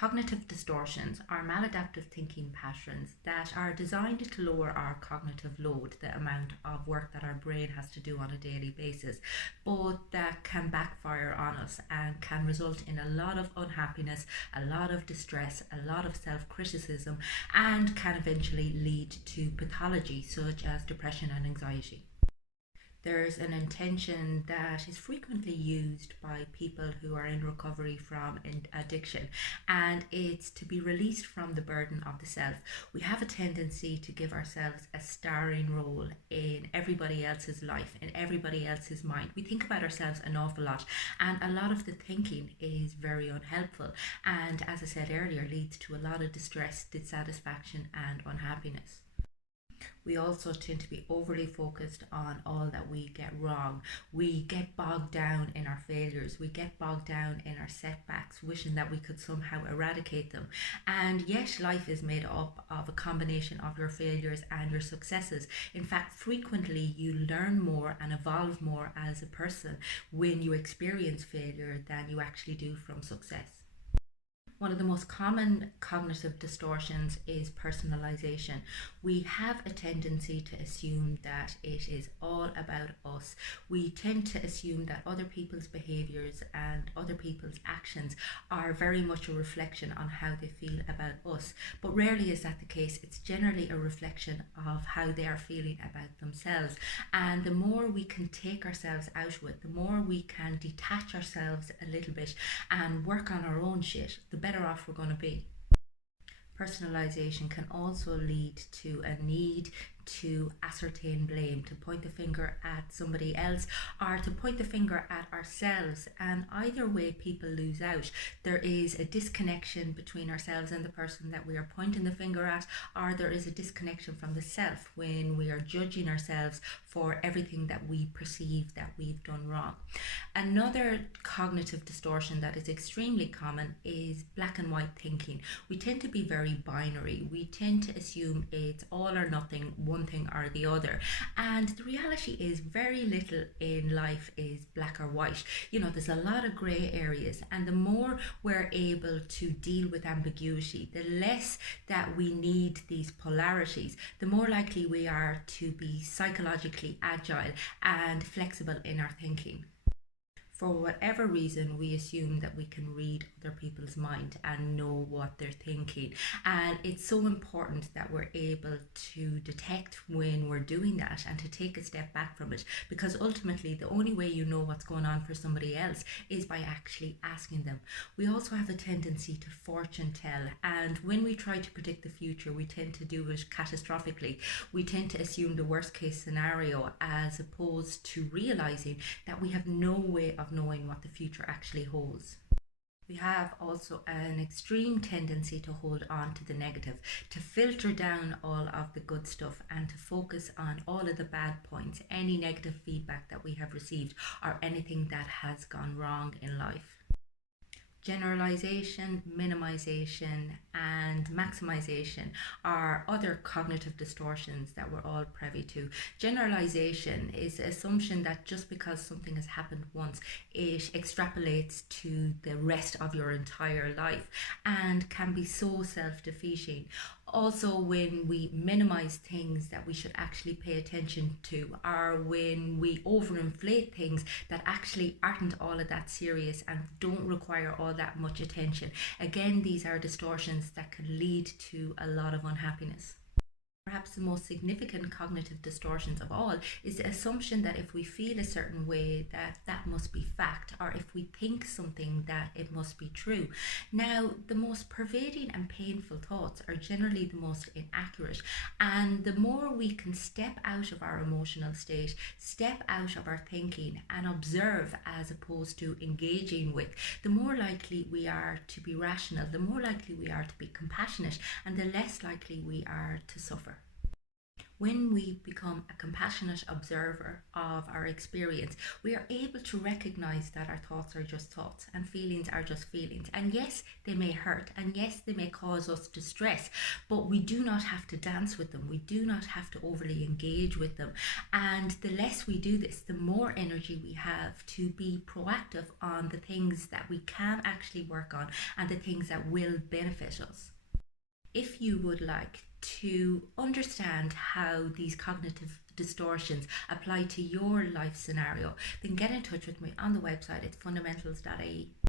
Cognitive distortions are maladaptive thinking patterns that are designed to lower our cognitive load, the amount of work that our brain has to do on a daily basis, but that can backfire on us and can result in a lot of unhappiness, a lot of distress, a lot of self-criticism, and can eventually lead to pathology such as depression and anxiety. There's an intention that is frequently used by people who are in recovery from addiction, and it's to be released from the burden of the self. We have a tendency to give ourselves a starring role in everybody else's life, in everybody else's mind. We think about ourselves an awful lot, and a lot of the thinking is very unhelpful, and as I said earlier, leads to a lot of distress, dissatisfaction, and unhappiness. We also tend to be overly focused on all that we get wrong. We get bogged down in our failures. We get bogged down in our setbacks, wishing that we could somehow eradicate them. And yet life is made up of a combination of your failures and your successes. In fact, frequently you learn more and evolve more as a person when you experience failure than you actually do from success. One of the most common cognitive distortions is personalization. We have a tendency to assume that it is all about us. We tend to assume that other people's behaviors and other people's actions are very much a reflection on how they feel about us. But rarely is that the case. It's generally a reflection of how they are feeling about themselves. And the more we can take ourselves out of it, the more we can detach ourselves a little bit and work on our own shit, the better off we're going to be. Personalization can also lead to a need to ascertain blame, to point the finger at somebody else or to point the finger at ourselves, and either way people lose out. There is a disconnection between ourselves and the person that we are pointing the finger at, or there is a disconnection from the self when we are judging ourselves for everything that we perceive that we've done wrong. Another cognitive distortion that is extremely common is black and white thinking. We tend to be very binary. We tend to assume it's all or nothing, one thing or the other, and the reality is very little in life is black or white. There's a lot of grey areas, and the more we're able to deal with ambiguity, the less that we need these polarities, the more likely we are to be psychologically agile and flexible in our thinking. For whatever reason, we assume that we can read other people's mind and know what they're thinking. And it's so important that we're able to detect when we're doing that and to take a step back from it, because ultimately the only way you know what's going on for somebody else is by actually asking them. We also have a tendency to fortune tell, and when we try to predict the future, we tend to do it catastrophically. We tend to assume the worst case scenario as opposed to realizing that we have no way of knowing what the future actually holds. We have also an extreme tendency to hold on to the negative, to filter down all of the good stuff and to focus on all of the bad points, any negative feedback that we have received or anything that has gone wrong in life. Generalization, minimization, and maximization are other cognitive distortions that we're all privy to. Generalization is the assumption that just because something has happened once, it extrapolates to the rest of your entire life and can be so self-defeating. Also, when we minimize things that we should actually pay attention to, or when we overinflate things that actually aren't all of that serious and don't require all that much attention. Again, these are distortions that can lead to a lot of unhappiness. Perhaps the most significant cognitive distortions of all is the assumption that if we feel a certain way, that must be fact, or if we think something, that it must be true. Now, the most pervading and painful thoughts are generally the most inaccurate, and the more we can step out of our emotional state, step out of our thinking and observe as opposed to engaging with, the more likely we are to be rational, the more likely we are to be compassionate, and the less likely we are to suffer. When we become a compassionate observer of our experience, we are able to recognize that our thoughts are just thoughts and feelings are just feelings. And yes, they may hurt, and yes, they may cause us distress, but we do not have to dance with them. We do not have to overly engage with them. And the less we do this, the more energy we have to be proactive on the things that we can actually work on and the things that will benefit us. If you would like to understand how these cognitive distortions apply to your life scenario, then get in touch with me on the website. It's fundamentals.ie.